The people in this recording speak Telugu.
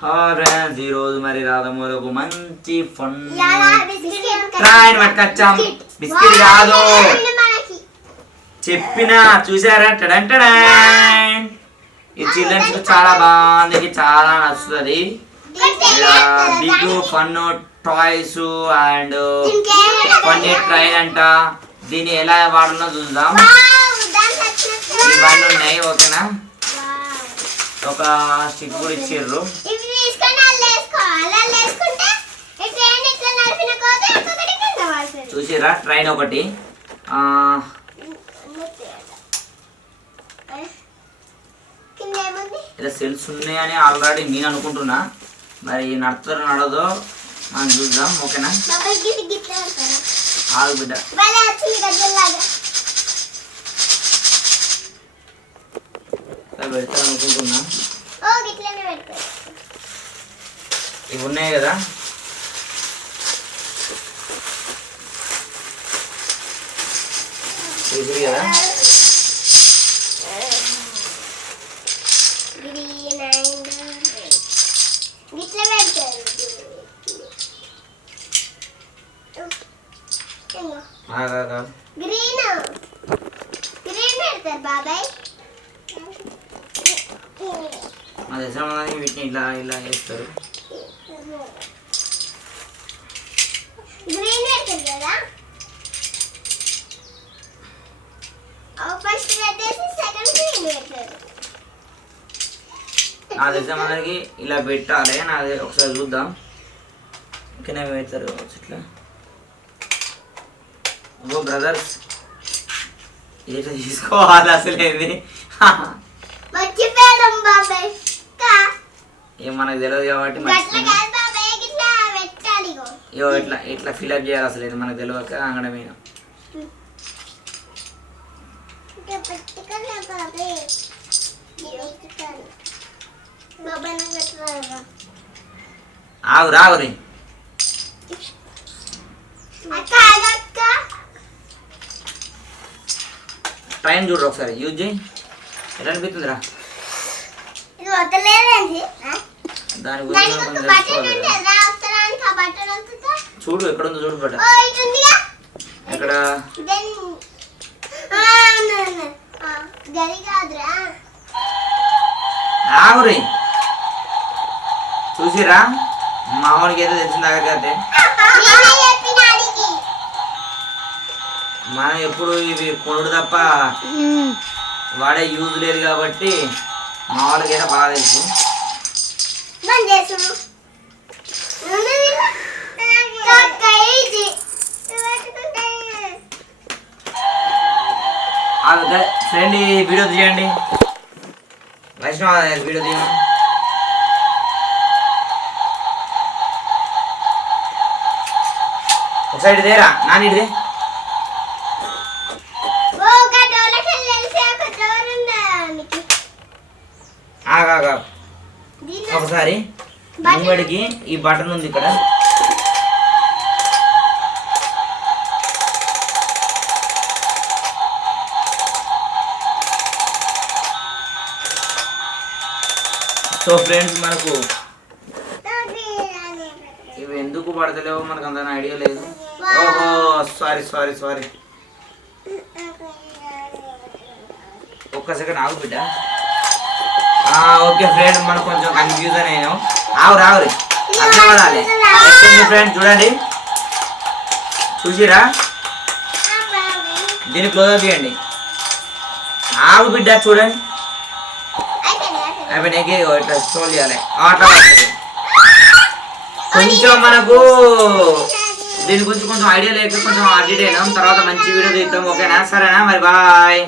ఫ్రెండ్స్ ఈ రోజు మరి రాధమూలకు మంచి ఫన్ ట్రైన్ పట్టుకొచ్చాం. బిస్కెట్ కాదు చెప్పినా చూసారా టడంటడాన్. ఈ చిల్డ్రన్స్ చాలా బాగుంది, చాలా నచ్చుతుంది. Big fun toys and funny train అంట. దీన్ని ఎలా వాడాలో చూద్దాం. ఇవన్నీ ఉన్నాయి ఓకేనా. ఒక స్టిక్ కూడా ఇచ్చిర్రు. చూసిరా ట్రైన్ ఒకటి. ఇలా సెల్స్ ఉన్నాయని ఆల్రెడీ నేను అనుకుంటున్నా. మరి నడుతారో నడదో మనం చూద్దాం ఓకేనా. ఆగు బిడ్డ పెడతారు అనుకుంటున్నా. ఇవి ఉన్నాయి కదా, చూసి కదా. వీటిని ఇలా ఇలా వేస్తారు. నా తెలిసిన మనకి ఇలా పెట్టాలి. నాది ఒకసారి చూద్దాం. ఓకేనా పెడతారు ఇట్లా. ఓ బ్రదర్స్ ఇది తీసుకోవాలి అసలు. ఏది ఏం మనకు తెలియదు కాబట్టి ఇట్లా ఇట్లా ఫిల్అప్ చేయాలి. అసలు ఇది మనకు తెలియక అంగడం మీద. ఆగు రావురి. ట్రైన్ చూడరు ఒకసారి యూజ్ చేయి. ఎలా అనిపిస్తుందిరా? దాని గురించి చూడు ఎక్కడ ఉందో చూడు బట్ట. ఎక్కడ ఆగురి. చూసిరా మామూలుగా అయితే తెలిసిన దగ్గర మనం ఎప్పుడు ఇవి కొనుడు తప్ప వాడే యూజ్ లేదు కాబట్టి మామూలుగా అయితే బాగా తెలుసు. ఫ్రెండ్ ఈ వీడియో తీయండి. వైష్ణవ వీడియో తీయండి. ఒకసారి దేరా నానిదే. ఒకసారి ముంగడికి ఈ బటన్ ఉంది ఇక్కడ. సో ఫ్రెండ్స్ మనకు ఇవి ఎందుకు పడతలేవో మనకు అంత ఐడియా లేదు. ఓహో సారీ సారీ సారీ. ఒక్క సెకండ్ ఆగు బిడ్డ. ఓకే ఫ్రెండ్ మనం కొంచెం కన్ఫ్యూజన్ అయినాం. రావురి అట్లా పడాలి. ఫ్రెండ్ చూడండి చూసిరా. దీన్ని క్లోజ్ తీయండి. ఆగు బిడ్డ చూడండి. అయిపోయినాకి ఇట్లా స్టోల్ చేయాలి. అట్లా కొంచెం మనకు దీని గురించి కొంచెం ఐడియా లేక కొంచెం అడిట్ అయినాం. తర్వాత మంచి వీడియో తీద్దాం ఓకేనా. సరేనా మరి బాయ్.